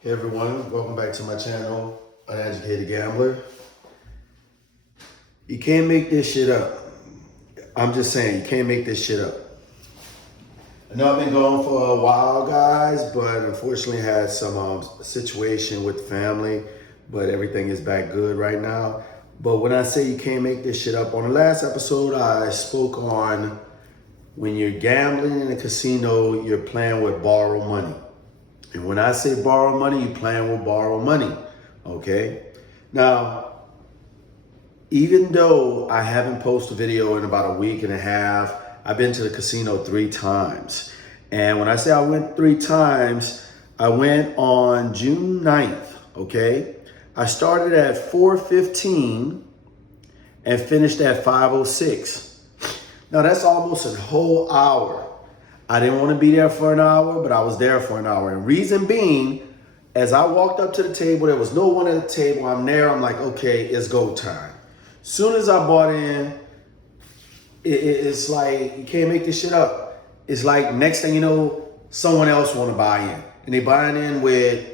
Hey everyone, welcome back to my channel, Uneducated Gambler. You can't make this shit up. I'm just saying, you can't make this shit up. I know I've been going for a while, guys, but unfortunately had some situation with family, but everything is back good right now. But when I say you can't make this shit up, on the last episode, I spoke on when you're gambling in a casino, you're playing with borrowed money. And when I say borrow money, you plan with borrow money, okay? Now, even though I haven't posted a video in about a week and a half, I've been to the casino 3 times. And when I say I went 3 times, I went on June 9th, okay? I started at 4:15 and finished at 5:06. Now that's almost a whole hour. I didn't want to be there for an hour, but I was there for an hour. And reason being, as I walked up to the table, there was no one at the table. I'm there. I'm like, okay, it's go time. Soon as I bought in, it's like, you can't make this shit up. It's like next thing you know, someone else want to buy in. And they buying in with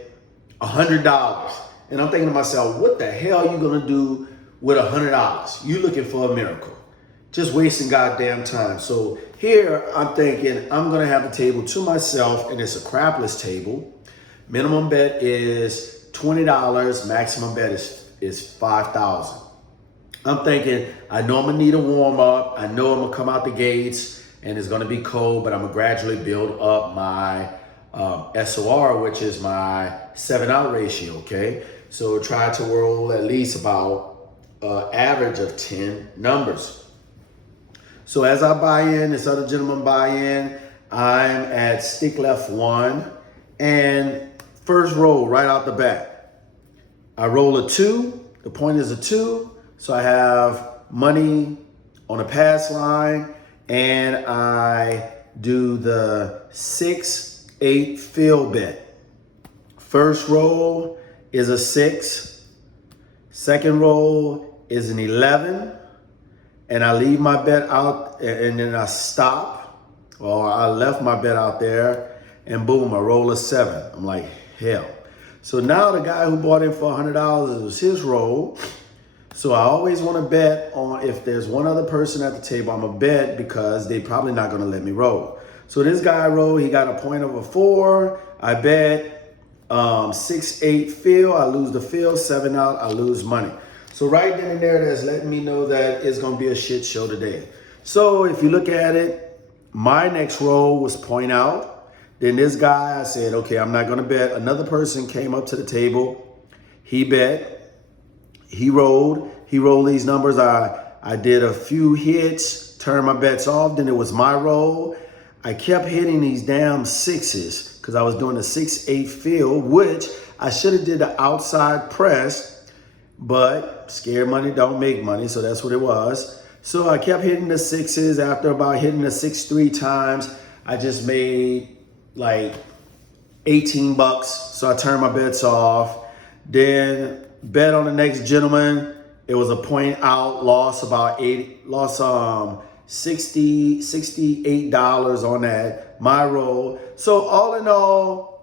$100. And I'm thinking to myself, what the hell are you going to do with $100? You looking for a miracle. Just wasting goddamn time. So here I'm thinking I'm gonna have a table to myself, and it's a crapless table. Minimum bet is $20. Maximum bet is $5,000. I'm thinking I know I'm gonna need a warm up. I know I'm gonna come out the gates and it's gonna be cold, but I'm gonna gradually build up my SOR, which is my 7-out ratio. Okay, so try to roll at least about average of 10 numbers. So as I buy in, this other gentleman buy in, I'm at stick left 1, and first roll right out the bat. I roll a 2, the point is a 2, so I have money on a pass line, and I do the 6-8 fill bet. First roll is a 6, second roll is an 11, and I leave my bet out, and then I stop, or I left my bet out there, and boom, I roll a 7. I'm like, hell. So now the guy who bought in for $100, it was his roll. So I always want to bet on, if there's one other person at the table, I'm going to bet because they probably not going to let me roll. So this guy rolled, he got a point of a 4. I bet 6-8 fill, I lose the fill, 7 out, I lose money. So right then and there, that's letting me know that it's gonna be a shit show today. So if you look at it, my next roll was point out. Then this guy, I said, okay, I'm not gonna bet. Another person came up to the table. He bet, he rolled these numbers. I did a few hits, turned my bets off. Then it was my roll. I kept hitting these damn 6s because I was doing a 6-8 fill, which I should have did the outside press, but scared money don't make money, so that's what it was. So I kept hitting the 6s. After about hitting the 6 3 times, I just made like 18 bucks. So I turned my bets off. Then bet on the next gentleman. It was a point out, lost about $68 on that, my roll. So all in all,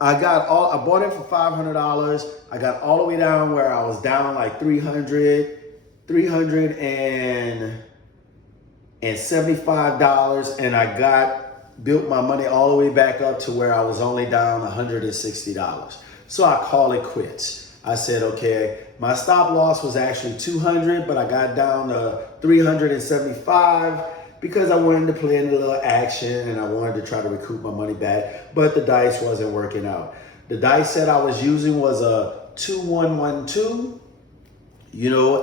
I bought it for $500. I got all the way down where I was down like $375, and I built my money all the way back up to where I was only down $160. So I call it quits. I said, okay, my stop loss was actually 200, but I got down to 375 because I wanted to play in a little action and I wanted to try to recoup my money back, but the dice wasn't working out. The dice set I was using was a 2-1-1-2,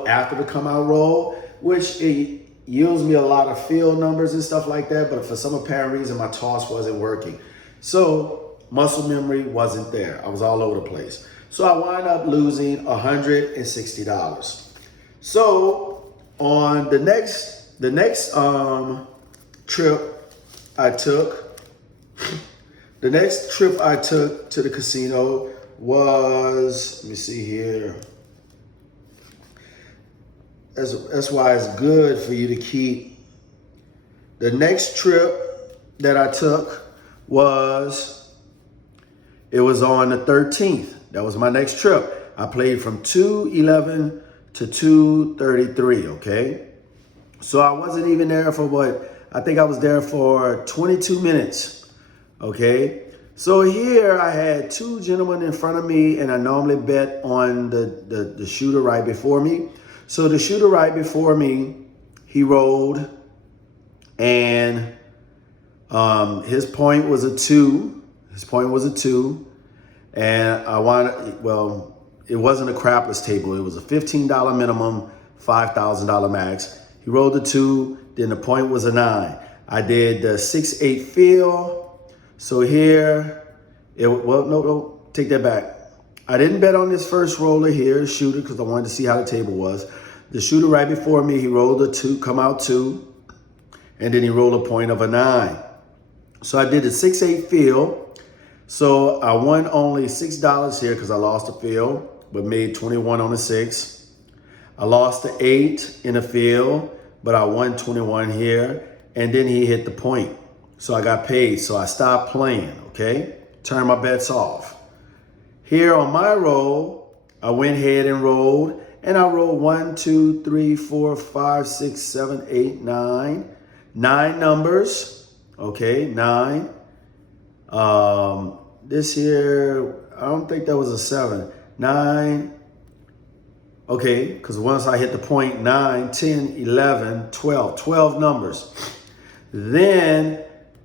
after the come out roll, which it yields me a lot of field numbers and stuff like that, but for some apparent reason, my toss wasn't working. So muscle memory wasn't there. I was all over the place. So I wound up losing $160. So on the next trip I took, to the casino was, let me see here. That's why it's good for you to keep. The next trip that I took was It was on the 13th. That was my next trip. I played from 2:11 to 2:33, okay? So I wasn't even there for I think I was there for 22 minutes, okay? So here I had two gentlemen in front of me, and I normally bet on the shooter right before me. So the shooter right before me, he rolled, and his point was a 2. His point was a 2, and it wasn't a crapless table. It was a $15 minimum, $5,000 max. He rolled a 2, then the point was a 9. I did the 6-8 fill. So here, no, take that back. I didn't bet on this first roller here, shooter, because I wanted to see how the table was. The shooter right before me, he rolled a 2, come out 2, and then he rolled a point of a 9. So I did the 6-8 fill. So I won only $6 here because I lost the field, but made 21 on the 6. I lost the 8 in the field, but I won 21 here. And then he hit the point. So I got paid. So I stopped playing, okay? Turned my bets off. Here on my roll, I went ahead and rolled. And I rolled 1, 2, 3, 4, 5, 6, 7, 8, 9. 9 numbers, okay, 9. This here, I don't think that was a 7. 9. Okay, because once I hit the point, 9, 10, 11, 12. 12 numbers. Then,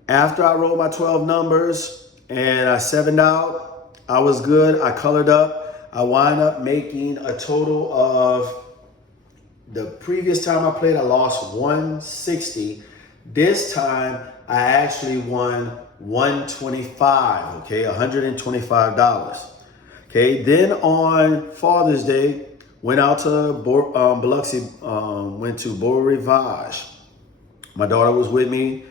after I rolled my 12 numbers and I 7'd out, I was good. I colored up. I wound up making a total of, the previous time I played, I lost 160. This time, I actually won 125, okay, $125. Okay, then on Father's Day, went out to Biloxi, went to Beau Rivage. My daughter was with me,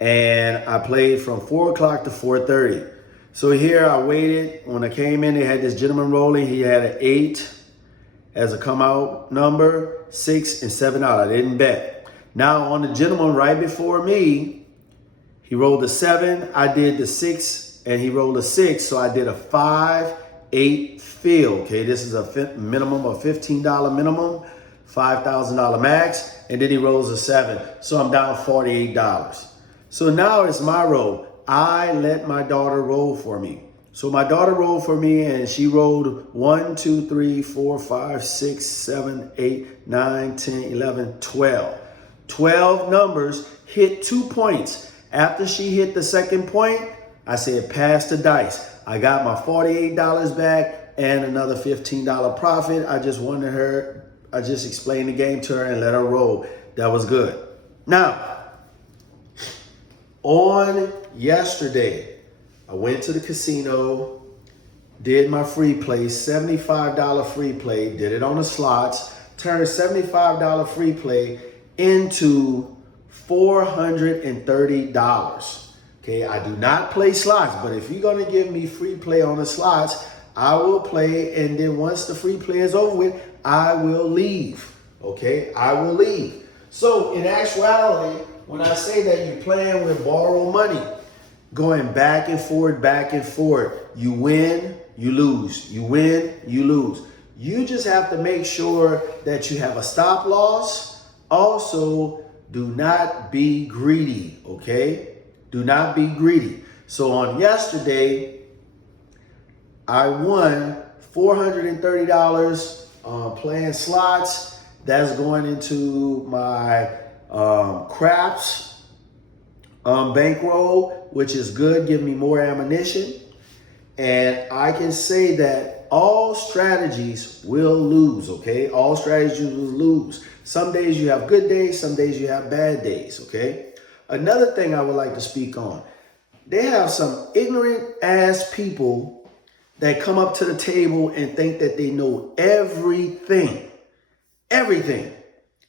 and I played from 4 o'clock to 4:30. So here I waited. When I came in, they had this gentleman rolling. He had an 8 as a come out number, 6 and 7 out. I didn't bet. Now on the gentleman right before me, he rolled a 7. I did the 6, and he rolled a 6. So I did a 5-8 fill. Okay, this is a minimum of $15 minimum, $5,000 max, and then he rolls a 7. So I'm down $48. So now it's my roll. I let my daughter roll for me. So my daughter rolled for me, and she rolled 1, 2, 3, 4, 5, 6, 7, 8, 9, 10, 11, 12. 12 numbers, hit 2 points. After she hit the second point, I said, pass the dice. I got my $48 back and another $15 profit. I just wanted her, I just explained the game to her and let her roll. That was good. Now, on yesterday, I went to the casino, did my free play, $75 free play, did it on the slots, turned $75 free play into $430. Okay, I do not play slots, but if you're gonna give me free play on the slots, I will play, and then once the free play is over with, I will leave. Okay, I will leave. So in actuality, when I say that you're playing with borrowed money, going back and forth, you win, you lose, you win, you lose. You just have to make sure that you have a stop loss. Also, do not be greedy, okay? Do not be greedy. So on yesterday, I won $430 playing slots. That's going into my craps bankroll, which is good, give me more ammunition. And I can say that all strategies will lose, okay? All strategies will lose. Some days you have good days, some days you have bad days, okay? Another thing I would like to speak on, they have some ignorant ass people that come up to the table and think that they know everything. Everything.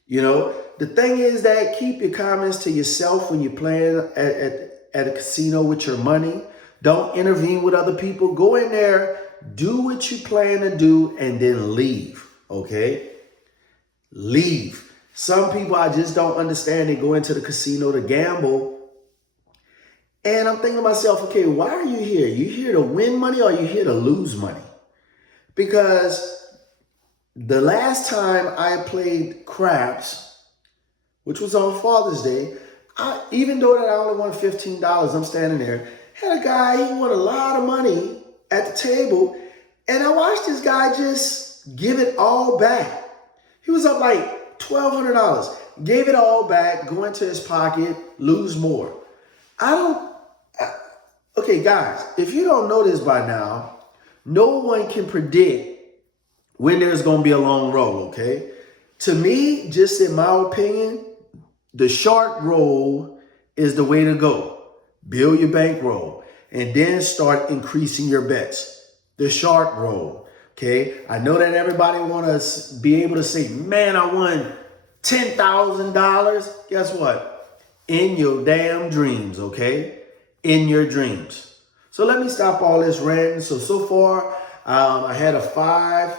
You know, the thing is that keep your comments to yourself when you're playing at a casino with your money. Don't intervene with other people. Go in there, do what you plan to do, and then leave, okay? Leave. Some people I just don't understand. They go into the casino to gamble, And I'm thinking to myself, okay, why are you here? You here to win money or you here to lose money? Because the last time I played craps, which was on Father's Day, even though that I only won $15, I'm standing there, had a guy, he won a lot of money at the table, and I watched this guy just give it all back. He was up like $1,200, gave it all back, go into his pocket, lose more. Okay, guys, if you don't know this by now, no one can predict when there's going to be a long roll, okay? To me, just in my opinion, the short roll is the way to go. Build your bankroll and then start increasing your bets. The short roll, okay? I know that everybody want to be able to say, man, I won $10,000. Guess what? In your damn dreams, okay? In your dreams. So let me stop all this ranting. So far, I had a five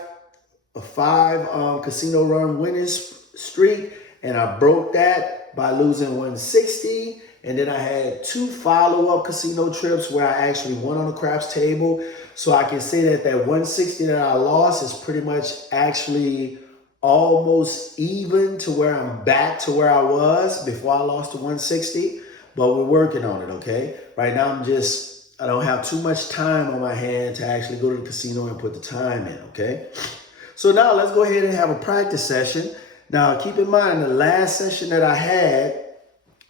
casino run winning streak, and I broke that by losing 160. And then I had 2 follow-up casino trips where I actually won on the craps table. So I can say that 160 that I lost is pretty much actually almost even to where I'm back to where I was before I lost to 160. But we're working on it, okay? Right now I don't have too much time on my hand to actually go to the casino and put the time in, okay? So now let's go ahead and have a practice session. Now keep in mind the last session that I had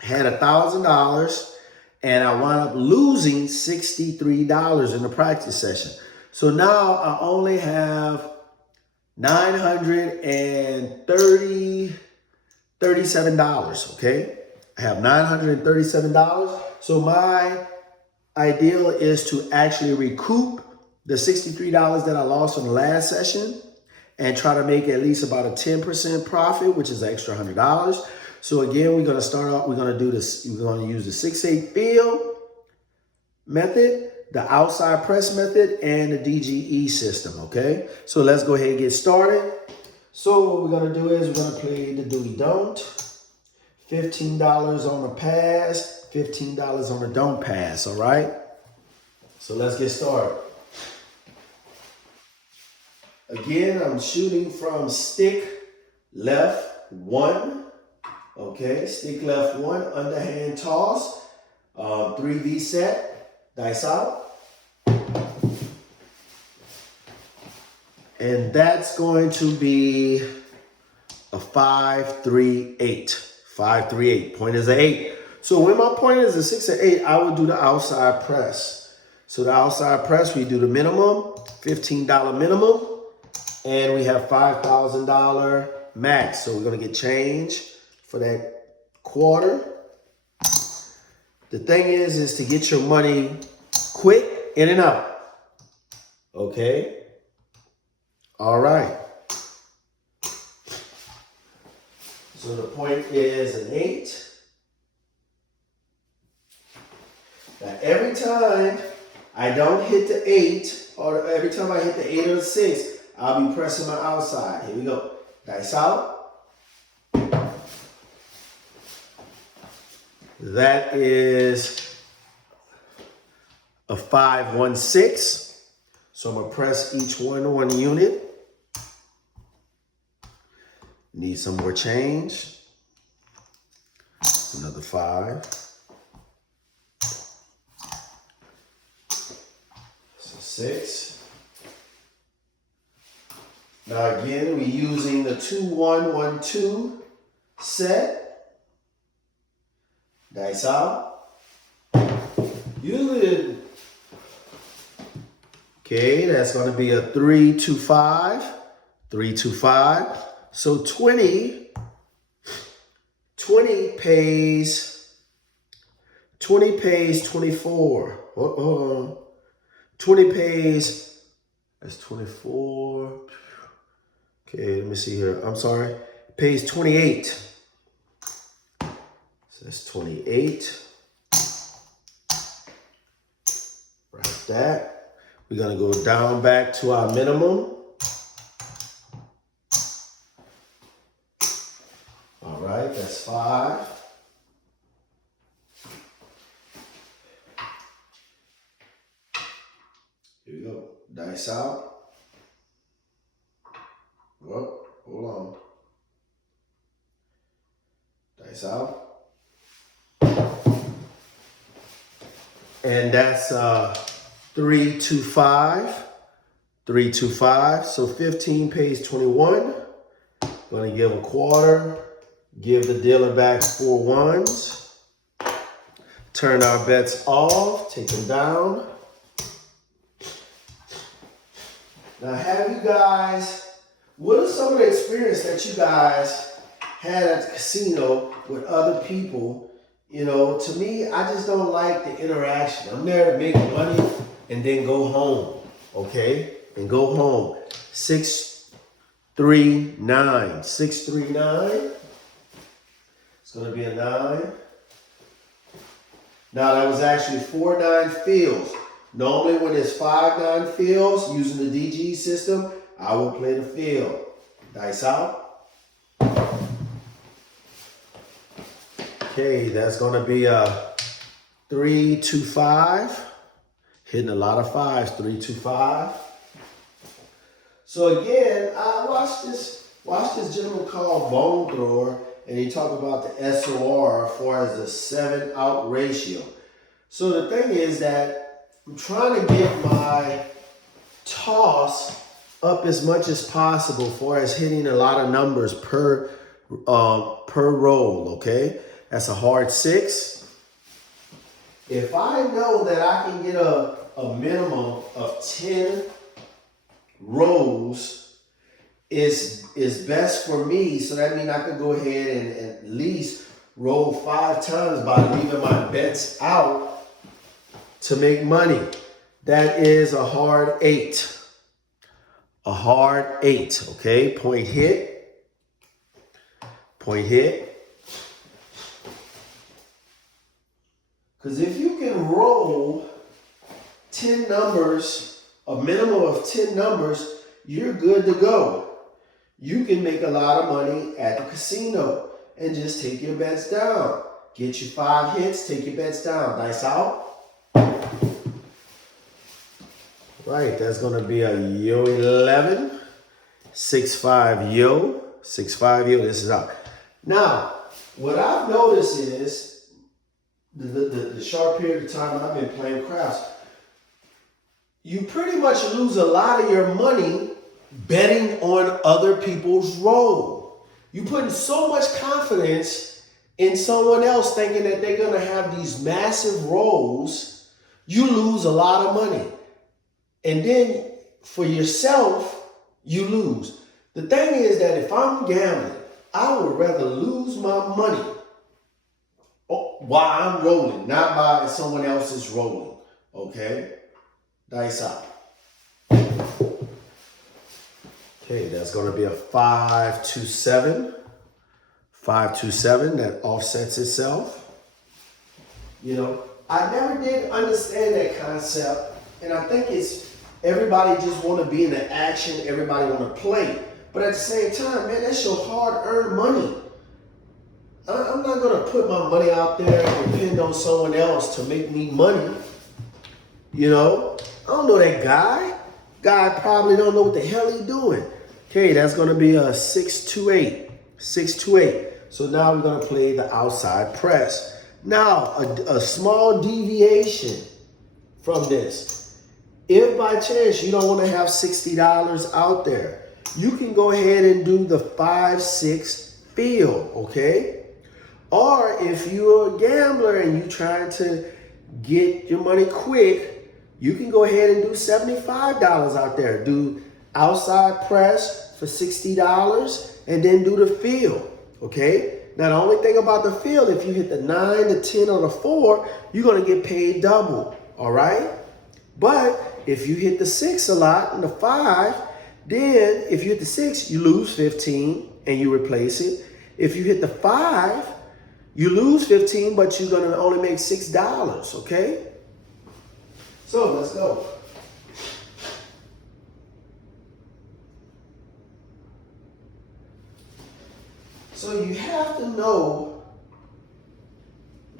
$1,000 and I wound up losing $63 in the practice session. So now I only have $937, okay? I have $937. So my ideal is to actually recoup the $63 that I lost from the last session and try to make at least about a 10% profit, which is an extra $100. So again, we're going to start off, we're going to do this, we're going to use the 6/8 field method, the outside press method, and the DGE system, okay? So let's go ahead and get started. So what we're going to do is we're going to play the do we don't. $15 on the pass, $15 on the don't pass, all right? So let's get started. Again, I'm shooting from stick left 1, okay? Stick left 1, underhand toss, 3V set, dice out. And that's going to be a 5-3-8. 5-3-8. Point is an 8. So when my point is a 6 or 8, I would do the outside press. So the outside press, we do the minimum, $15 minimum, and we have $5,000 max. So we're gonna get change for that quarter. The thing is to get your money quick in and out. Okay. All right. So the point is an 8. Now every time I don't hit the 8, or every time I hit the 8 or the 6, I'll be pressing my outside. Here we go. Dice out. That is a 5-1-6. So I'm going to press each one unit. Need some more change. Another 5. So 6. Now again, we're using the 2-1-1-2 set. Dice out. Usually, okay, that's going to be a 3-2-5. 3-2-5. So 20 pays 24. Hold on. 20 pays, that's 24. Okay, let me see here. I'm sorry. Pays 28. So that's 28. Right that. We're going to go down back to our minimum. All right, that's 5. Dice out. Well, hold on. Dice out. And that's 3, 2, 5. 3, 2, 5. So 15 pays 21. Gonna give a quarter. Give the dealer back 4 ones. Turn our bets off. Take them down. Now, have you guys, what are some of the experience that you guys had at the casino with other people? You know, to me, I just don't like the interaction. I'm there to make money and then go home, okay? And go home. 6, 3, 9. 6, 3, 9. It's gonna be a 9. Now that was actually 4 9 fields. Normally when it's 5 9 fields using the DG system, I will play the field. Dice out. Okay, that's gonna be a 3, 2, 5. Hitting a lot of 5s. 3, 2, 5. So again, I watched this gentleman called Bone Thrower, and he talked about the SOR as far as the 7-out ratio. So the thing is that I'm trying to get my toss up as much as possible as far as hitting a lot of numbers per roll, okay? That's a hard 6. If I know that I can get a minimum of 10 rolls is best for me, so that means I could go ahead and at least roll 5 times by leaving my bets out to make money. That is a hard 8. A hard 8, okay? Point hit. Point hit. Because if you can roll 10 numbers, a minimum of 10 numbers, you're good to go. You can make a lot of money at the casino and just take your bets down. Get you 5 hits, take your bets down. Dice out. Right, that's going to be a yo 11. 6, 5 yo. 6, 5 yo. This is out. Now, what I've noticed is the short period of time I've been playing craps, you pretty much lose a lot of your money betting on other people's roll. You putting so much confidence in someone else thinking that they're going to have these massive rolls, you lose a lot of money. And then for yourself, you lose. The thing is that if I'm gambling, I would rather lose my money while I'm rolling, not by someone else's rolling, okay? Dice out. Okay, that's going to be a 5, 2, 7. 5, 2, 7, that offsets itself. You know, I never did understand that concept, and I think it's everybody just want to be in the action, everybody want to play. But at the same time, man, that's your hard-earned money. I'm not going to put my money out there and depend on someone else to make me money. You know, I don't know that guy. Guy probably don't know what the hell he's doing. Okay, that's going to be a 6, 2, 8. 6, 2, 8. So now we're going to play the outside press. Now, a small deviation from this. If by chance you don't want to have $60 out there, you can go ahead and do the 5, 6 field, okay? Or if you're a gambler and you're trying to get your money quick, you can go ahead and do $75 out there. Do outside press for $60 and then do the field, okay? Now, the only thing about the field, if you hit the 9, the 10, or the 4, you're going to get paid double, all right? But if you hit the 6 a lot and the 5, then if you hit the 6, you lose 15 and you replace it. If you hit the 5, you lose 15, but you're going to only make $6, okay? So let's go. So you have to know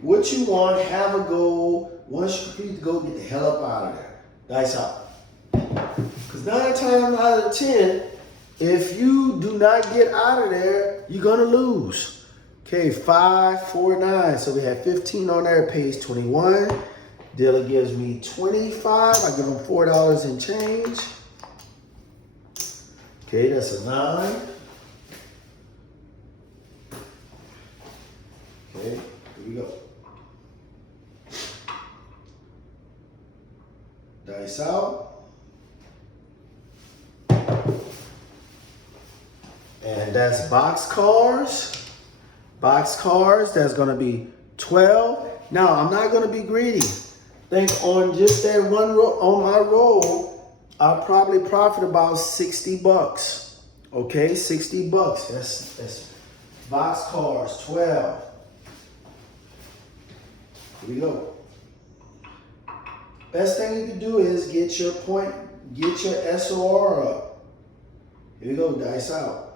what you want, have a goal. Once you complete the goal, get the hell up out of there. Dice out. Because 9 times out of 10, if you do not get out of there, you're gonna lose. Okay, 5, 4, 9. So we have 15 on there, pays 21. Dealer gives me 25. I give him $4 and change. Okay, that's a 9. Okay, here we go. Dice out. And that's box cars. Box cars, that's gonna be 12. Now, I'm not gonna be greedy. Think on just that one row, on my roll, I'll probably profit about 60 bucks. Okay, 60 bucks. That's box cars, 12. Here we go. Best thing you can do is get your point, get your SOR up. Here we go, dice out.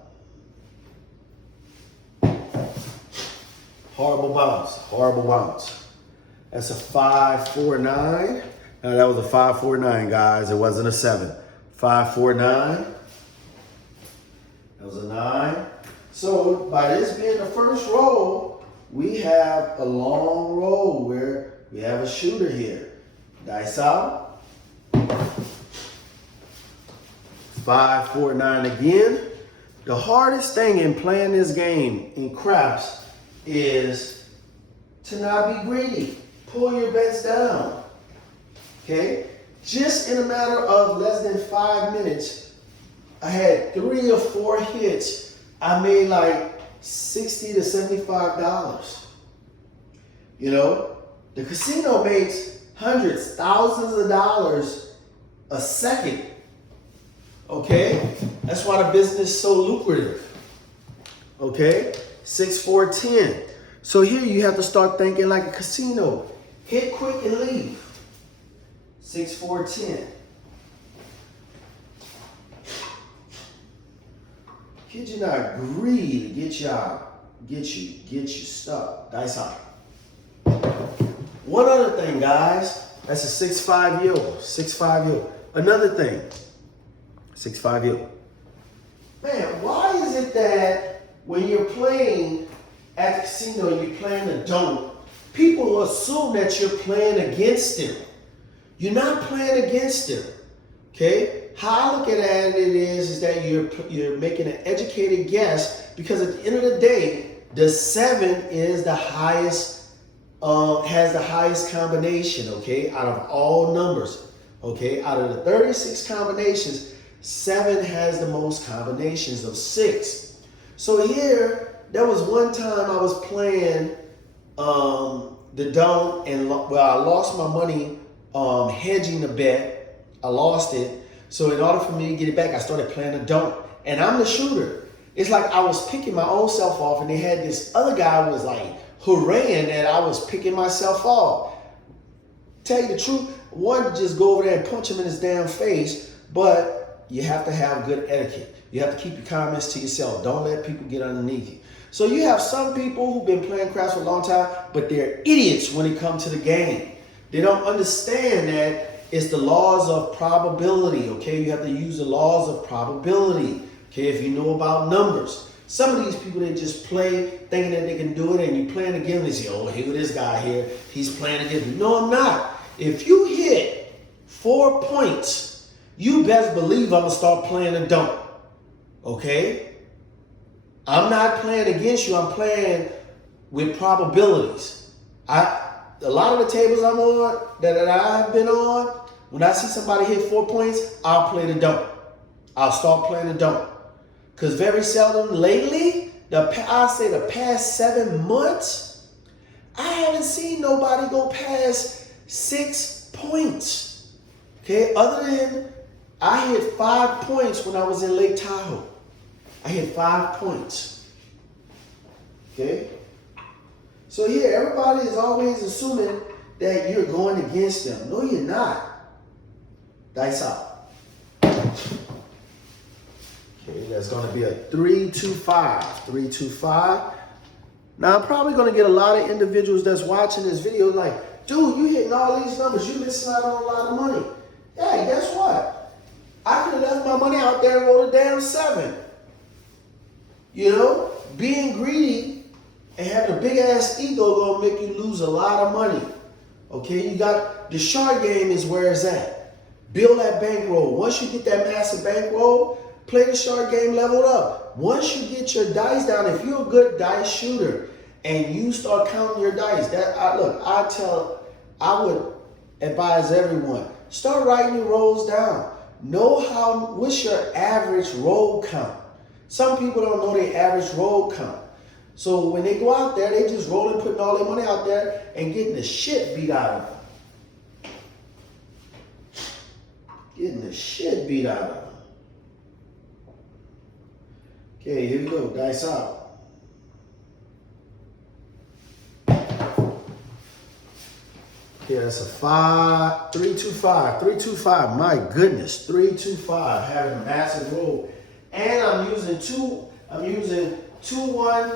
Horrible bounce, horrible bounce. That's a 5, 4, 9. Now that was a 5, 4, 9, guys. It wasn't a 7. 5, 4, 9. That was a 9. So by this being the first roll, we have a long roll where we have a shooter here. Dice out. 5, 4, 9 again. The hardest thing in playing this game in craps is to not be greedy. Pull your bets down. Okay? Just in a matter of less than 5 minutes, I had 3 or 4 hits. I made like $60 to $75. You know, the casino makes hundreds, thousands of dollars a second. Okay? That's why the business is so lucrative. Okay? 6, 4, 10. So here you have to start thinking like a casino. Hit quick and leave. 6, 4, 10. Kid you not, greed get you stuck. Dice out. One other thing, guys. That's a 6-5 yield. 6-5 yield. Another thing. 6-5 yield. Man, why is it that when you're playing at the casino and you're playing a don't, people assume that you're playing against them. You're not playing against them. Okay? How I look at it is that you're making an educated guess, because at the end of the day, the 7 is the highest, has the highest combination, okay, out of all numbers. Okay, out of the 36 combinations, 7 has the most combinations of 6. So here, there was one time I was playing the don't, and I lost my money hedging the bet. I lost it. So in order for me to get it back, I started playing a don't. And I'm the shooter. It's like I was picking my own self off, and they had this other guy who was like hooraying that I was picking myself off. Tell you the truth, I wanted to just go over there and punch him in his damn face, but you have to have good etiquette. You have to keep your comments to yourself. Don't let people get underneath you. So you have some people who've been playing craps for a long time, but they're idiots when it comes to the game. They don't understand that it's the laws of probability, okay? You have to use the laws of probability, okay, if you know about numbers. Some of these people, they just play thinking that they can do it, and you playing again, they say, oh, here this guy here, he's playing against me. No, I'm not. If you hit 4 points, you best believe I'm going to start playing a don't, okay? I'm not playing against you. I'm playing with probabilities. A lot of the tables I'm on, that I've been on, when I see somebody hit 4 points, I'll play the don't. I'll start playing the don't. Because very seldom lately, I say the past 7 months, I haven't seen nobody go past 6 points. Okay, other than I hit 5 points when I was in Lake Tahoe. I hit 5 points. Okay? So here, everybody is always assuming that you're going against them. No, you're not. Dice out. Okay, that's going to be a 3-2-5. 3-2-5. Now, I'm probably going to get a lot of individuals that's watching this video like, dude, you hitting all these numbers. You missing out on a lot of money. Hey, guess what? I could have my money out there and roll a damn 7. You know, being greedy and having a big ass ego gonna make you lose a lot of money. Okay, you got the shark game is where it's at. Build that bankroll. Once you get that massive bankroll, play the shark game leveled up. Once you get your dice down, if you're a good dice shooter and you start counting your dice, I would advise everyone, start writing your rolls down. Know what's your average roll count. Some people don't know their average roll count. So when they go out there, they just rolling, putting all their money out there and getting the shit beat out of them. Getting the shit beat out of them. Okay, here we go. Dice out. Okay, that's a 5, 3, 2, 5, 3, 2, 5. My goodness, 3, 2, 5. Having a massive roll. And I'm using 2, 1,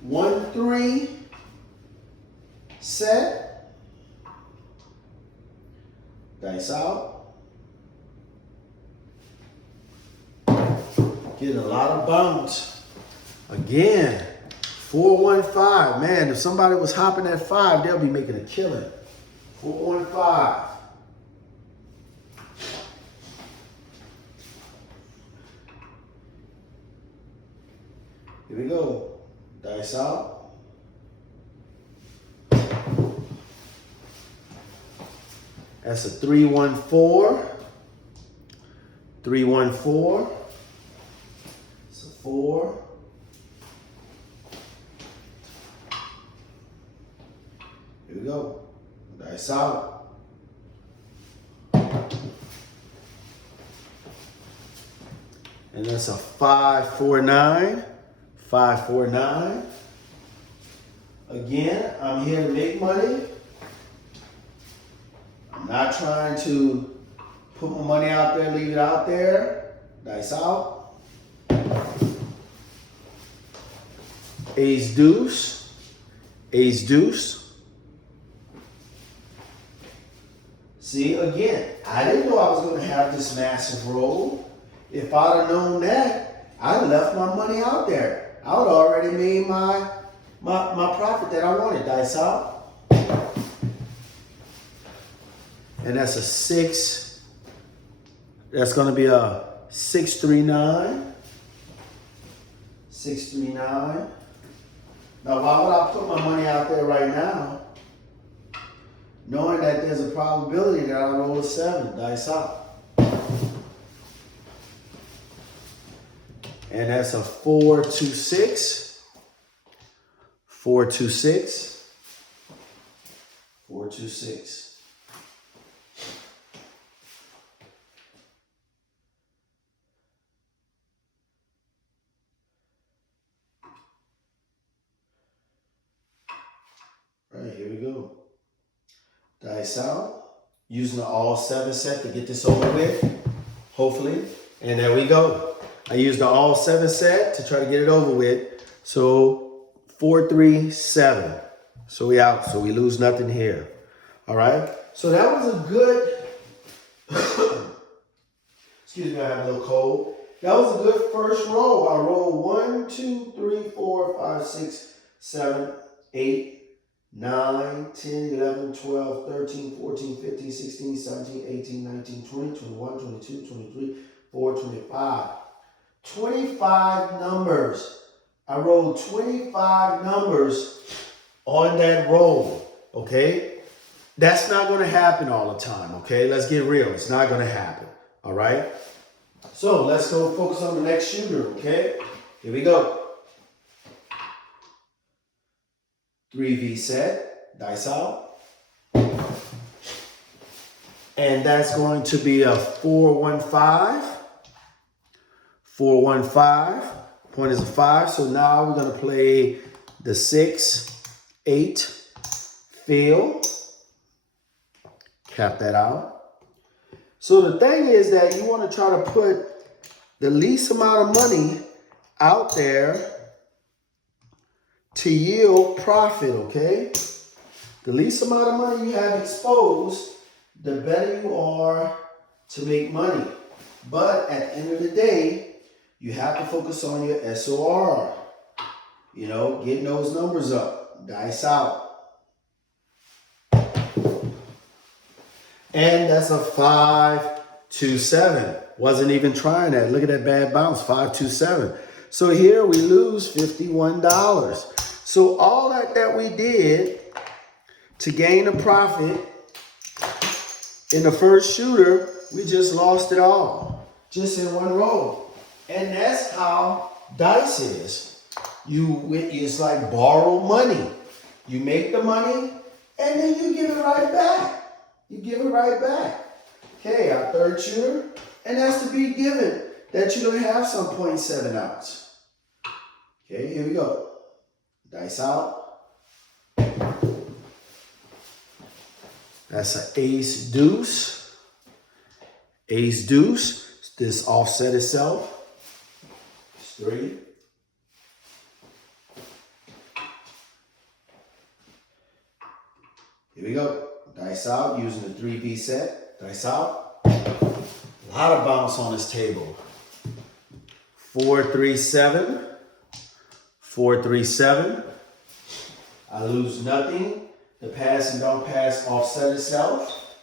1, 3 set. Dice out. Getting a lot of bounce. Again, 4, 1, 5. Man, if somebody was hopping at 5, they'll be making a killing. 4, 1, 5. Here we go. Dice out. That's a 3, 1, 4. 3, 1, 4. It's a 4. Here we go. Dice out. And that's a 5, 4, 9. 5, 4, 9. Again, I'm here to make money. I'm not trying to put my money out there, leave it out there. Dice out. Ace, deuce. Ace, deuce. See, again, I didn't know I was going to have this massive roll. If I'd have known that, I'd have left my money out there. I would have already made my profit that I wanted. Dice out. And that's a 6. That's going to be a 6, 3, 9. 6, 3, 9. Now, why would I put my money out there right now, knowing that there's a probability that I'll roll a 7? Dice out. And that's a 4, 2, 6. 4, 2, 6. 4, 2, 6. Right, here we go. Dice out. Using the all 7 set to get this over with, hopefully. And there we go. I used the all 7 set to try to get it over with. So 4, 3, 7. So we out. So we lose nothing here. All right. So that was a good, excuse me, I have a little cold. That was a good first roll. I rolled 1, 2, 3, 4, 5, 6, 7, 8, 9, 10, 11, 12, 13, 14, 15, 16, 17, 18, 19, 20, 21, 22, 23, 24, 25. 25 numbers. I rolled 25 numbers on that roll, okay? That's not going to happen all the time, okay? Let's get real. It's not going to happen, all right? So let's go focus on the next shooter, okay? Here we go. 3V set, dice out. And that's going to be a 4-1-5. 4-1-5. Point is a 5. So now we're going to play the 6, 8, fill. Cap that out. So the thing is that you want to try to put the least amount of money out there to yield profit, okay? The least amount of money you have exposed, the better you are to make money. But at the end of the day, you have to focus on your SOR. You know, getting those numbers up. Dice out. And that's a 5-2-7. Wasn't even trying that. Look at that bad bounce, 5-2-7. So here we lose $51. So all that we did to gain a profit in the first shooter, we just lost it all, just in one roll. And that's how dice is. It's like borrow money. You make the money, and then you give it right back. You give it right back. Okay, our third shooter, and that's to be given that you don't have some 0.7 ounce. Okay, here we go. Dice out. That's an ace deuce. Ace deuce. This offset itself. It's 3. Here we go. Dice out using the 3V set. Dice out. A lot of bounce on this table. 4-3-7. 4-3-7. I lose nothing. The pass and don't pass offset itself.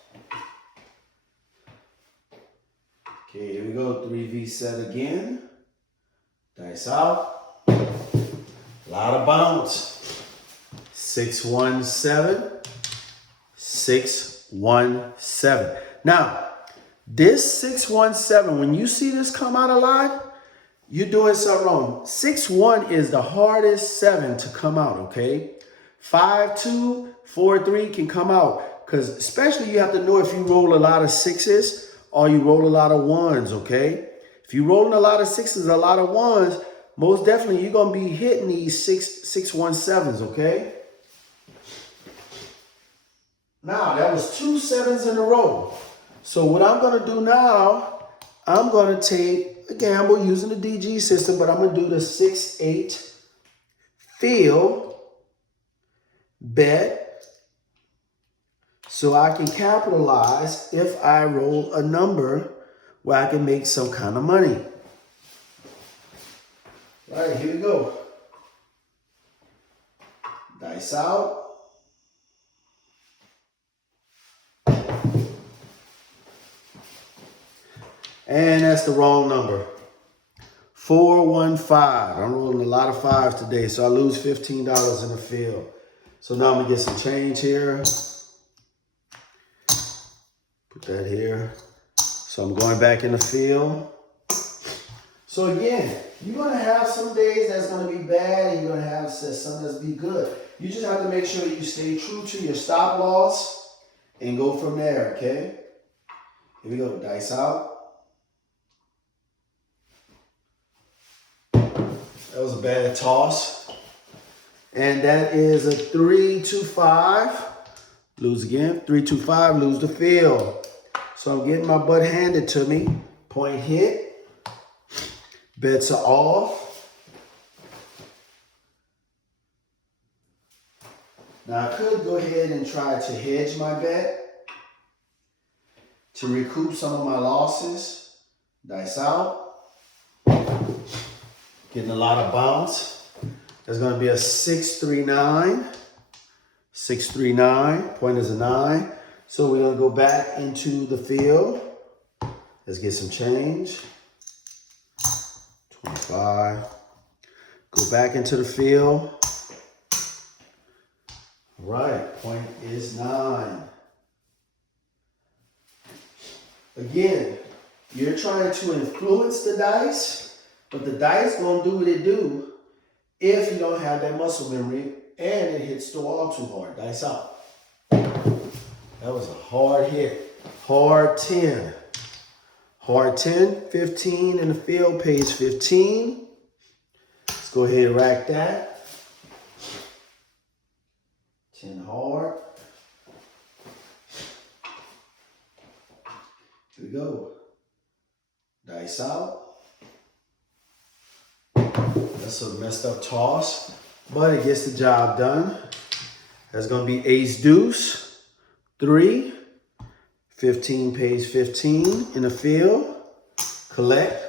Okay, here we go. 3V set again. Dice out. A lot of bounce. 6-1-7. 6-1-7. Now, this 6-1-7, when you see this come out alive, you're doing something wrong. 6-1 is the hardest 7 to come out, okay? 5-2, 4-3 can come out, because especially you have to know if you roll a lot of 6s or you roll a lot of 1s, okay? If you're rolling a lot of 6s, a lot of 1s, most definitely you're going to be hitting these 6-1-7s, okay? Now, that was 2 7s in a row. So what I'm going to do now, I'm going to take a gamble using the DG system, but I'm going to do the 6-8 field bet so I can capitalize if I roll a number where I can make some kind of money. All right, here we go. Dice out. And that's the wrong number. 4-1-5. I'm rolling a lot of 5s today, so I lose $15 in the field. So now I'm gonna get some change here. Put that here. So I'm going back in the field. So again, you're gonna have some days that's gonna be bad, and you're gonna have some that's be good. You just have to make sure you stay true to your stop loss and go from there, okay? Here we go, dice out. That was a bad toss. And that is a 3-2-5. Lose again. 3-2-5, lose the field. So I'm getting my butt handed to me. Point hit. Bets are off. Now I could go ahead and try to hedge my bet to recoup some of my losses. Dice out. Getting a lot of bounce. There's going to be a 6-3-9. 6-3-9. Point is a 9. So we're going to go back into the field. Let's get some change. 25. Go back into the field. All right. Point is 9. Again, you're trying to influence the dice. But the dice gonna do what it do if you don't have that muscle memory and it hits the wall too hard. Dice out. That was a hard hit. Hard 10. Hard 10. 15 in the field pays 15. Let's go ahead and rack that. 10 hard. Here we go. Dice out. That's a messed up toss, but it gets the job done. That's going to be ace deuce, 3. 15 pays 15 in the field. collect.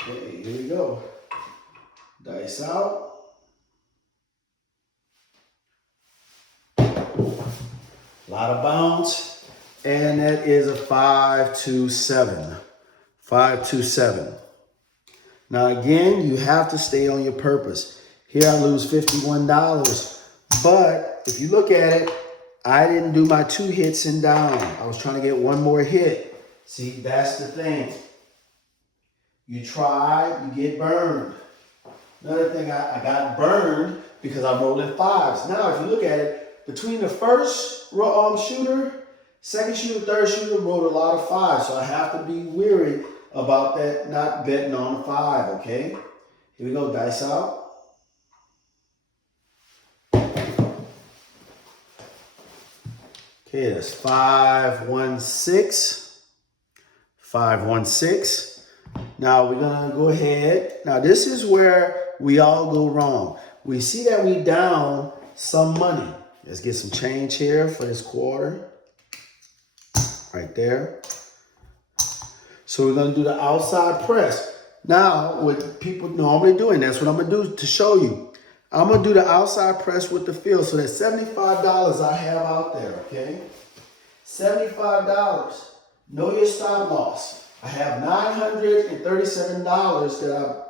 Okay, here we go. Dice out. A lot of bounce. And that is a 5-2-7. 5-2-7. Now again, you have to stay on your purpose. Here I lose $51. But if you look at it, I didn't do my 2 hits and down. I was trying to get one more hit. See, that's the thing. You try, you get burned. Another thing, I got burned because I'm rolling 5s. Now, if you look at it, between the first shooter, second shooter, third shooter, rolled a lot of 5s. So I have to be weary about that, not betting on 5, okay? Here we go, dice out. Okay, that's 5-1-6. 5-1-6. Now we're gonna go ahead. Now this is where we all go wrong. We see that we down some money. Let's get some change here for this quarter. Right there. So we're gonna do the outside press. Now, what people normally do, and that's what I'm gonna do to show you. I'm gonna do the outside press with the field. So that's $75 I have out there, okay? $75. Know your stop loss. I have $937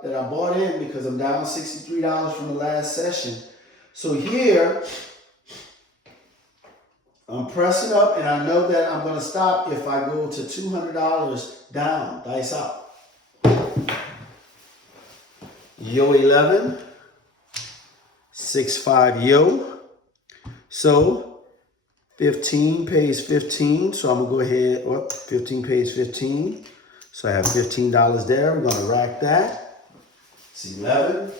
that I bought in because I'm down $63 from the last session. So here, I'm pressing up and I know that I'm gonna stop if I go to $200 down, dice out. Yo 11, 6-5 yo. So 15 pays 15, so I'm gonna go ahead, 15 pays 15. So I have $15 there, we're gonna rack that. It's 11.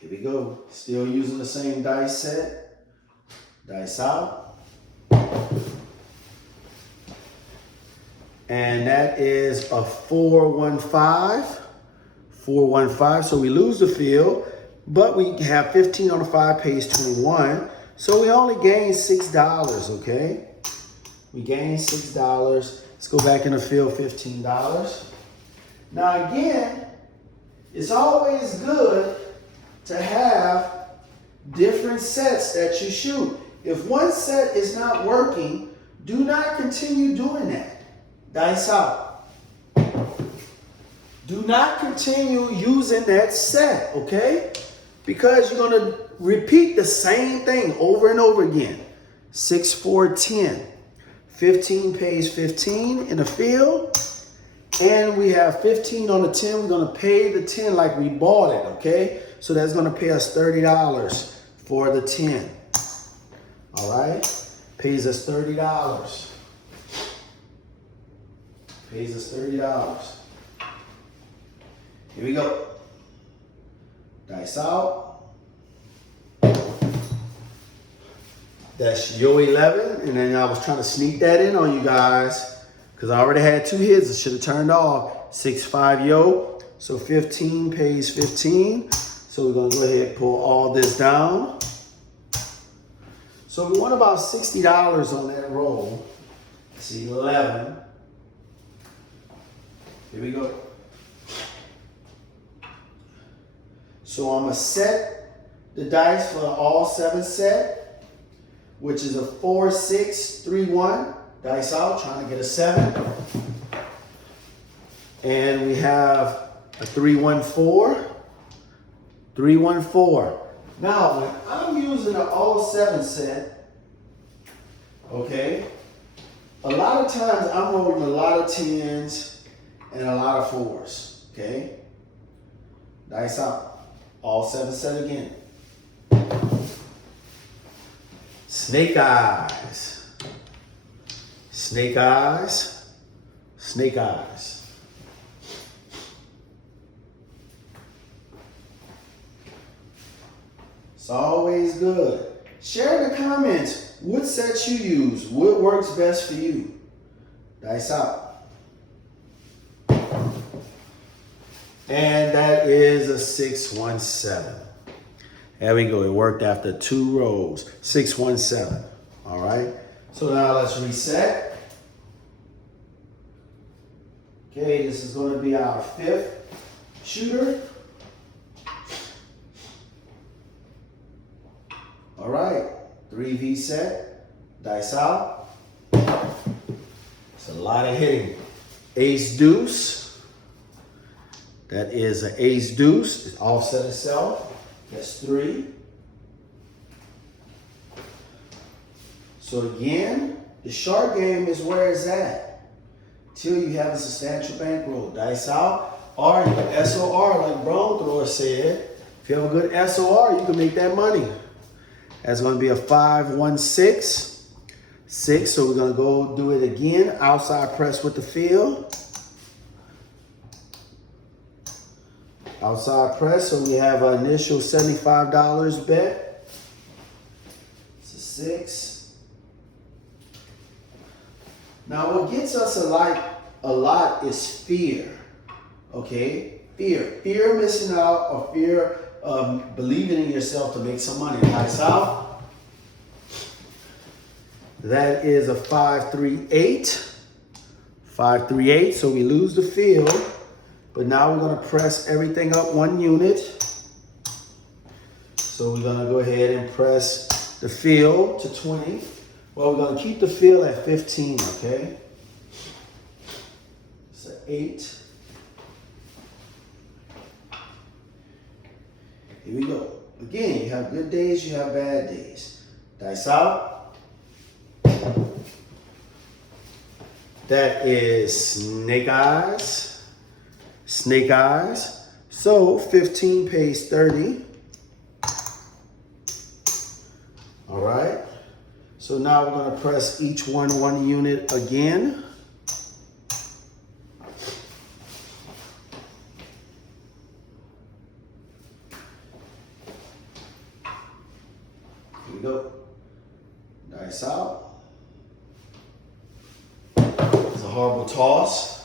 Here we go, still using the same dice set. Dice out. And that is a 4-1-5. 4-1-5, so we lose the field. But we have 15 on the 5 pays 21. So we only gain $6, okay? We gain $6. Let's go back in the field, $15. Now again, it's always good to have different sets that you shoot. If one set is not working, do not continue doing that. Dice out. Do not continue using that set, okay? Because you're gonna repeat the same thing over and over again. 6-4-10. 15 pays 15 in the field. And we have 15 on the 10. We're gonna pay the 10 like we bought it, okay? So that's gonna pay us $30 for the 10. All right? Pays us $30. Pays us $30. Here we go. Dice out. That's yo 11, and then I was trying to sneak that in on you guys because I already had 2 hits. I should have turned off. 6-5 yo. So 15 pays 15. So we're gonna go ahead and pull all this down. So we want about $60 on that roll. That's 11. Here we go. So I'm gonna set the dice for the all 7 set, which is a 4-6-3-1. Dice out, trying to get a 7. And we have a 3-1-4. 3-1-4. Now, when I'm using an all 7 set, okay, a lot of times I'm rolling a lot of 10s and a lot of 4s, okay? Dice out. All 7 set again. Snake eyes. Snake eyes. Snake eyes. It's always good. Share in the comments what sets you use, what works best for you. Dice out. And that is a 6-1-7. There we go. It worked after 2 rolls. 617. All right. So now let's reset. Okay, this is going to be our 5th shooter. All right. 3V set. Dice out. It's a lot of hitting. Ace deuce. That is an ace deuce. It offset itself. That's 3. So again, the short game is where it's at. Till you have a substantial bankroll. Dice out. Or you can SOR like Bone Thrower said. If you have a good SOR, you can make that money. That's going to be a 5-1-6. 6. So we're going to go do it again. Outside press with the field. Outside press, so we have an initial $75 bet. It's a 6. Now what gets us a lot is fear, okay? Fear of missing out, or fear of believing in yourself to make some money. Nice out. That is a 5-3-8. 5-3-8, so we lose the field. But now we're going to press everything up 1 unit. So we're going to go ahead and press the field to 20. Well, we're going to keep the field at 15, okay? It's an 8. Here we go. Again, you have good days, you have bad days. Dice out. That is snake eyes. Snake eyes. So 15 pays 30. All right. So now we're going to press each one unit again. Here we go. Dice out. It's a horrible toss.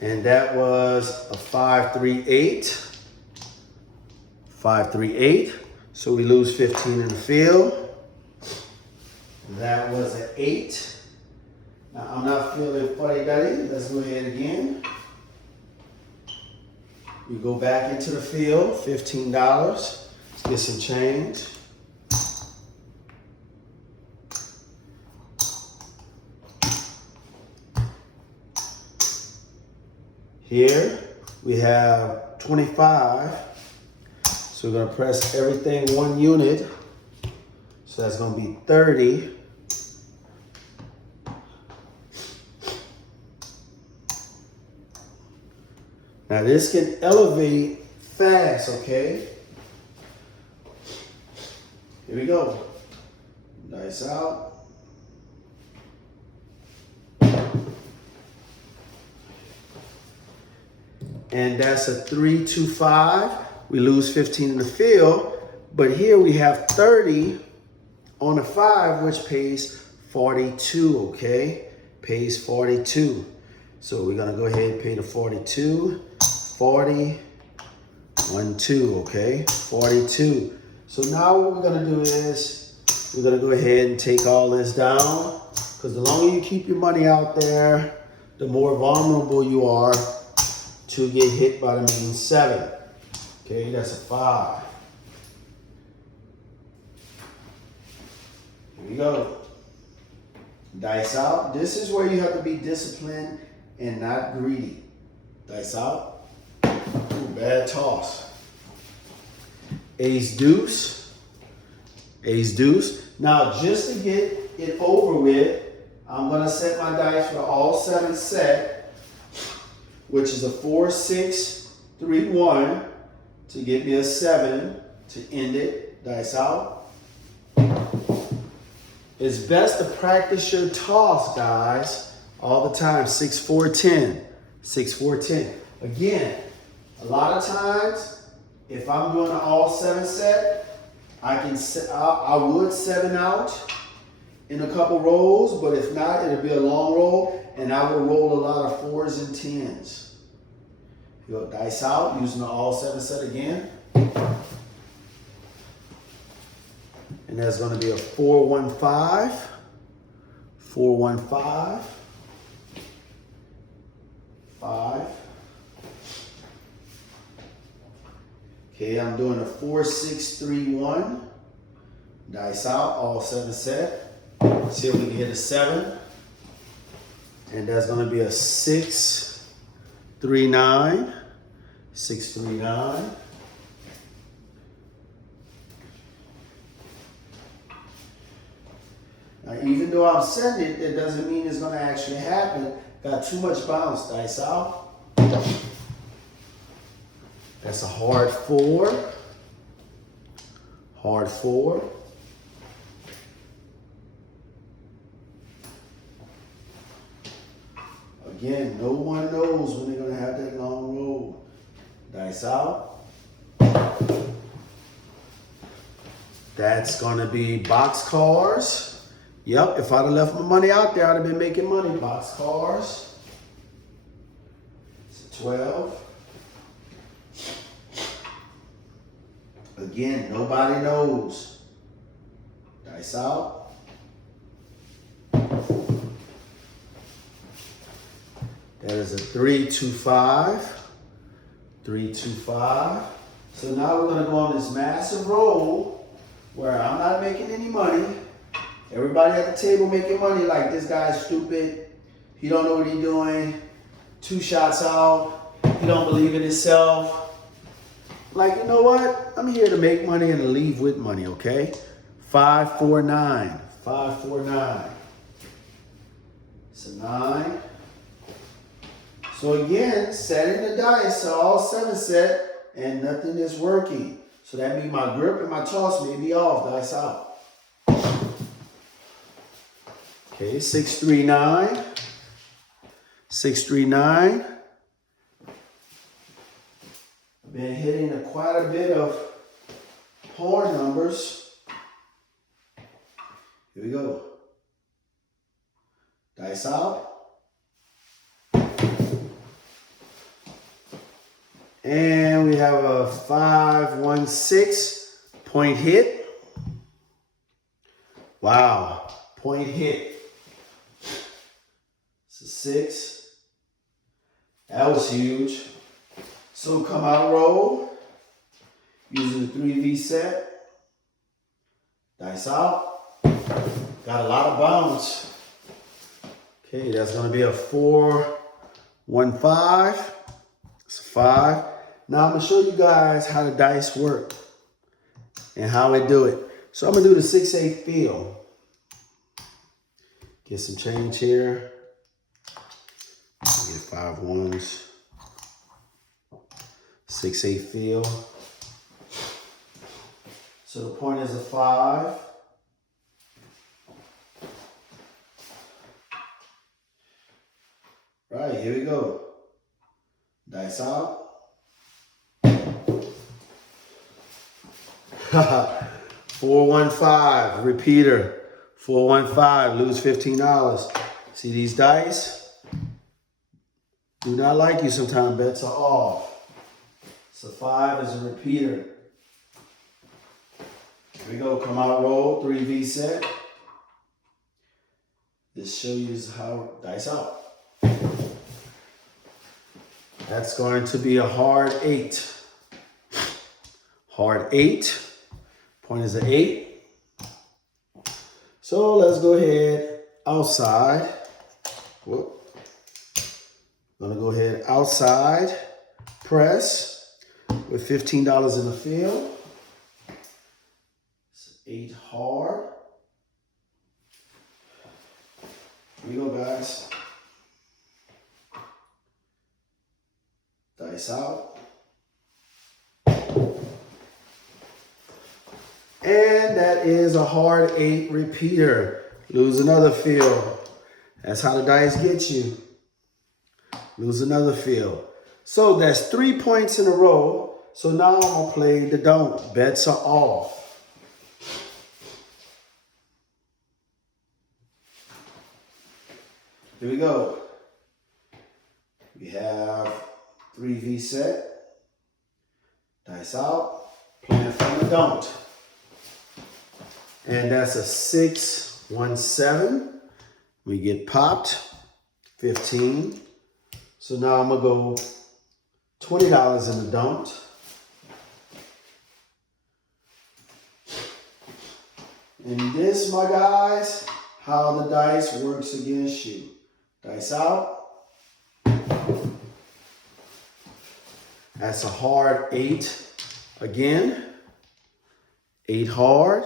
And that was a 5-3-8. 5-3-8. So we lose 15 in the field. That was an 8. Now I'm not feeling fuddy-duddy. Let's go ahead again. We go back into the field, $15. Let's get some change. Here we have 25. So we're going to press everything 1 unit. So that's going to be 30. Now this can elevate fast, okay? Here we go. Dice out. And that's a 3-2-5. We lose 15 in the field. But here we have 30 on a 5, which pays 42, okay? Pays 42. So we're going to go ahead and pay the 42. 40, 1, 2, okay? 42. So now what we're going to do is we're going to go ahead and take all this down. Because the longer you keep your money out there, the more vulnerable you are to get hit by the mean 7. Okay, that's a 5. Here we go. Dice out. This is where you have to be disciplined and not greedy. Dice out. Ooh, bad toss. Ace deuce. Ace deuce. Now, just to get it over with, I'm going to set my dice for all 7 set, which is a 4-6-3-1 to give me a 7 to end it. Dice out. It's best to practice your toss, guys, all the time. 6-4-10. 6-4-10. Again, a lot of times, if I'm doing an all 7 set, I would 7 out in a couple rolls, but if not, it'll be a long roll, and I will roll a lot of 4s and 10s. You go dice out using the all 7 set again. And that's going to be a 415. 415. 5. Okay, I'm doing a 4631. Dice out, all 7 set. See if we can hit a 7. And that's going to be a 639. 639. Now, even though I'm sending it, that doesn't mean it's going to actually happen. Got too much bounce. Dice out. That's a hard 4. Hard 4. Again, no one knows when they're going to have that long roll. Dice out. That's going to be boxcars. Yep, if I'd have left my money out there, I'd have been making money. Boxcars. It's a 12. Again, nobody knows. Dice out. That is a 325. 325. So now we're going to go on this massive roll where I'm not making any money. Everybody at the table making money like this guy's stupid. He don't know what he's doing. 2 shots out. He don't believe in himself. Like, you know what? I'm here to make money and to leave with money, okay? 549. 549. It's a 9. So again, setting the dice, so all 7 set, and nothing is working. So that means my grip and my toss may be off. Dice out. Okay, 639. 639. I've been hitting quite a bit of horn numbers. Here we go. Dice out. And we have a 516 point hit. Wow, point hit. It's a 6. That was huge. So come out roll. Using the 3V set. Dice out. Got a lot of bounce. Okay, that's going to be a 415. It's a 5. Now I'm going to show you guys how the dice work and how I do it. So I'm going to do the 6-8 feel. Get some change here. Get 5 ones. 6-8 feel. So the point is a 5. Right, here we go. Dice out. 415, repeater. 415, lose $15. See these dice? Do not like you sometimes, bets are off. So 5 is a repeater. Here we go, come out roll, 3V set. This shows you how dice out. That's going to be a hard 8. Hard 8. Point is an 8. So let's go ahead outside. Whoop. Gonna go ahead outside. Press with $15 in the field. It's 8 hard. Here we go, guys. Dice out. And that is a hard 8 repeater. Lose another field. That's how the dice get you. Lose another field. So that's 3 points in a row. So now I'm going to play the don't. Bets are off. Here we go. We have 3V set. Dice out. Playing from the don't. And that's a 617. We get popped, 15. So now I'm gonna go $20 in the dumped. And this, my guys, how the dice works against you. Dice out. That's a hard 8 again. 8 hard.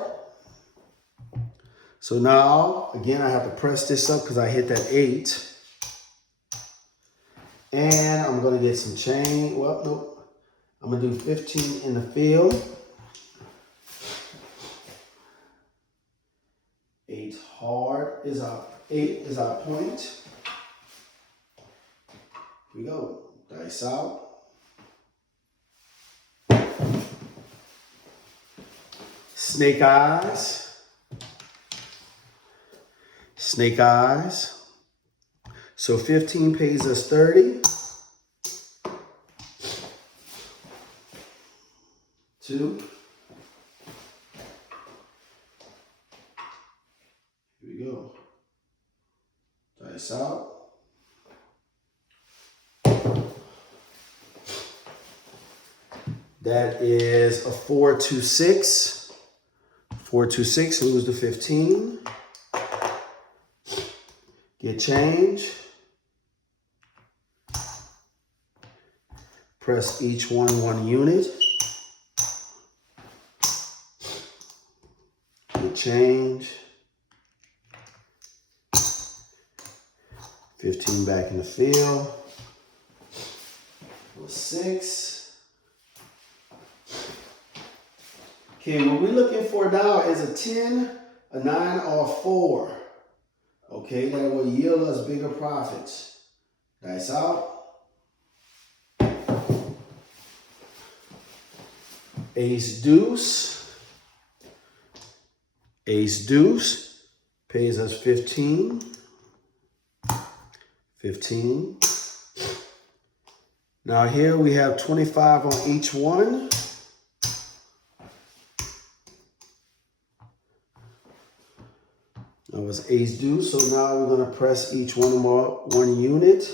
So now, again, I have to press this up because I hit that 8. And I'm going to get some change. Well, nope. I'm going to do 15 in the field. 8 hard is our 8 is our point. Here we go. Dice out. Snake eyes. Snake eyes. So 15 pays us 30. 2. Here we go. Dice out. That is a 4-2-6. 4-2-6, lose the 15. Get change. Press each one unit. Get change. 15 back in the field. 6. Okay, what we're looking for now is a 10, a 9, or a 4. Okay, that will yield us bigger profits. Dice out. Ace deuce. Ace deuce pays us 15. 15. Now here we have 25 on each one. That was ace deuce, so now we're going to press each one unit.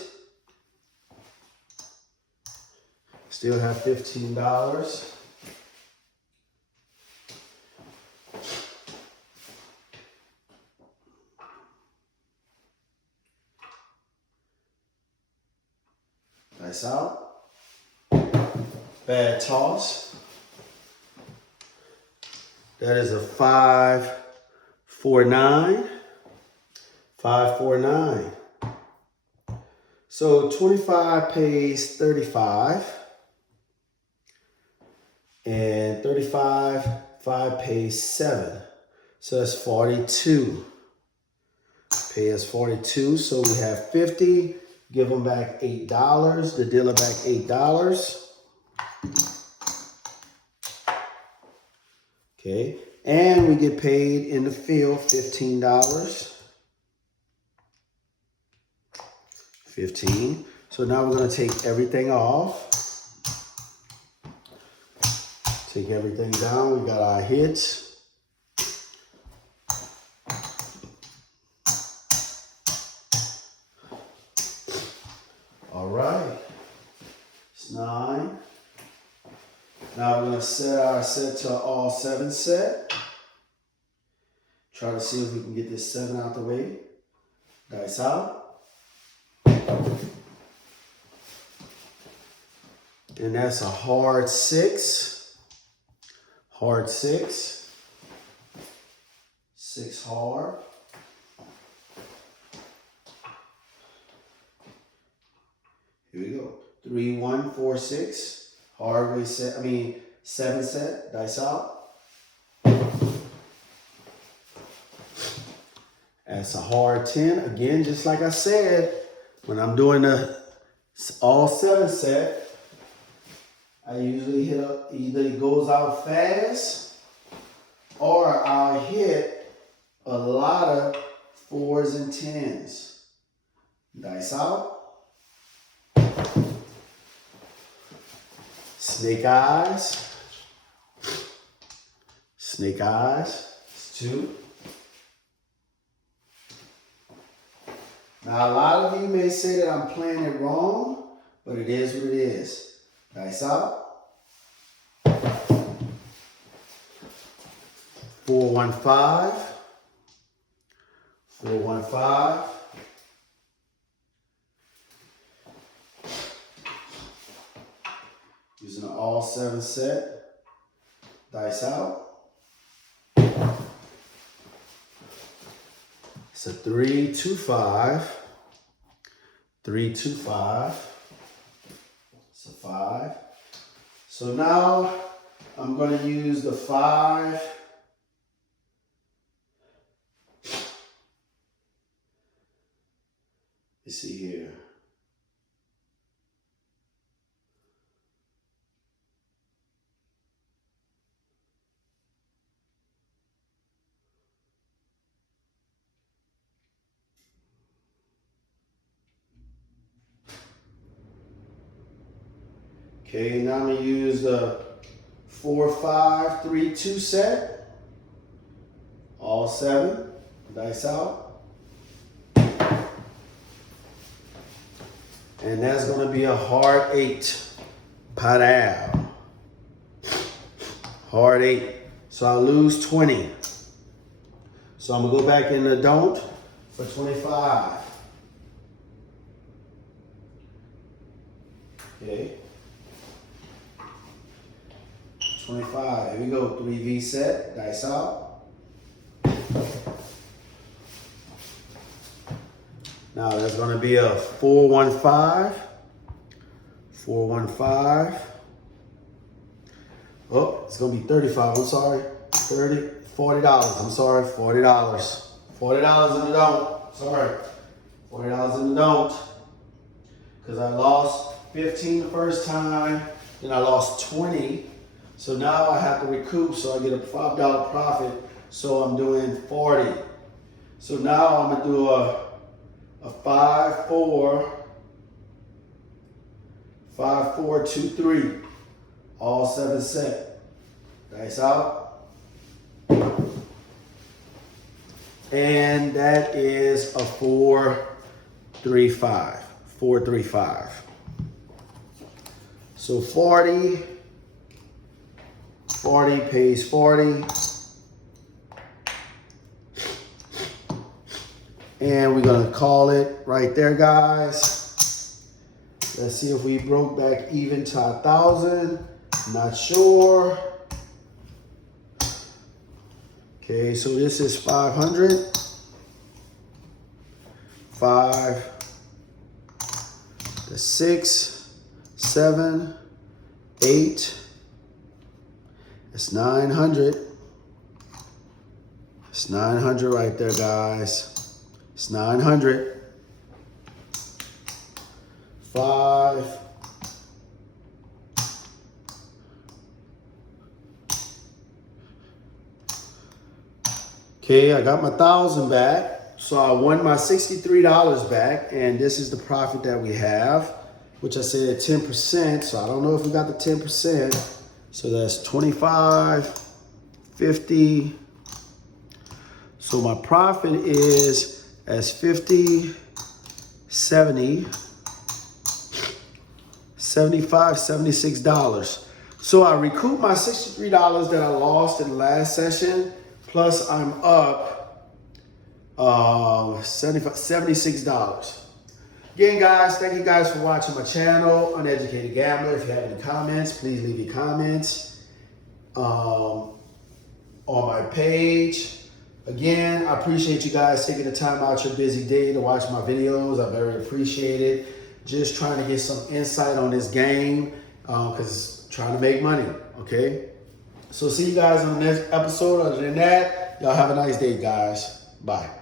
Still have $15. Dice out. Bad toss. That is a 5-4-9. 5-4-9. So 25 pays 35. And 35, 5 pays 7. So that's 42. Pay us 42. So we have 50. Give them back $8. The dealer back $8. Okay. And we get paid in the field $15. 15. So now we're going to take everything off. Take everything down. We got our hits. All right. It's 9. Now we're going to set our set to all 7 set. Try to see if we can get this 7 out the way. Dice out. And that's a hard 6. Hard 6. 6 hard. Here we go. 3, 1, 4, 6. Hard way set, 7 set. Dice out. That's a hard 10. Again, just like I said, when I'm doing the all 7 set, I usually hit up, either it goes out fast or I'll hit a lot of 4s and 10s. Dice out. Snake eyes. Snake eyes. It's 2. Now, a lot of you may say that I'm playing it wrong, but it is what it is. Dice out. 415. 415. Using an all 7 set. Dice out. It's a 3, 2, 5. 3, 2, 5. It's a 5. So now I'm going to use the 5. Let's see here. Okay, now I'm going to use the 4, 5, 3, 2 set. All 7. Dice out. And that's going to be a hard 8. Padal. Hard 8. So I lose 20. So I'm going to go back in the don't for 25. Okay. 25. Here we go. 3V set. Dice out. Now there's going to be a 415. 415. Oh, it's going to be 35. I'm sorry. $40. I'm sorry. $40. $40 in the don't. Sorry. $40 in the don't. Because I lost 15 the first time. Then I lost 20. So now I have to recoup, so I get a $5 profit. So I'm doing 40. So now I'm gonna do a 5, 4, 5, 4, 2, 3, all 7 set. Dice out. And that is a 4, 3, 5. 4, 3, 5. So 40. 40 pays 40. And we're gonna call it right there, guys. Let's see if we broke back even to 1,000. Not sure. Okay, so this is 500. 5, the 6, 7, 8. It's 900. It's 900 right there, guys. It's 900. 5. Okay, I got my 1,000 back. So I won my $63 back, and this is the profit that we have, which I said 10%. So I don't know if we got the 10%. So that's 25, 50. So my profit is as 50, 70, 75, $76. So I recouped my $63 that I lost in the last session, plus I'm up $76. Again, guys, thank you guys for watching my channel, Uneducated Gambler. If you have any comments, please leave your comments on my page. Again, I appreciate you guys taking the time out your busy day to watch my videos. I very appreciate it. Just trying to get some insight on this game because trying to make money, okay? So see you guys on the next episode. Other than that, y'all have a nice day, guys. Bye.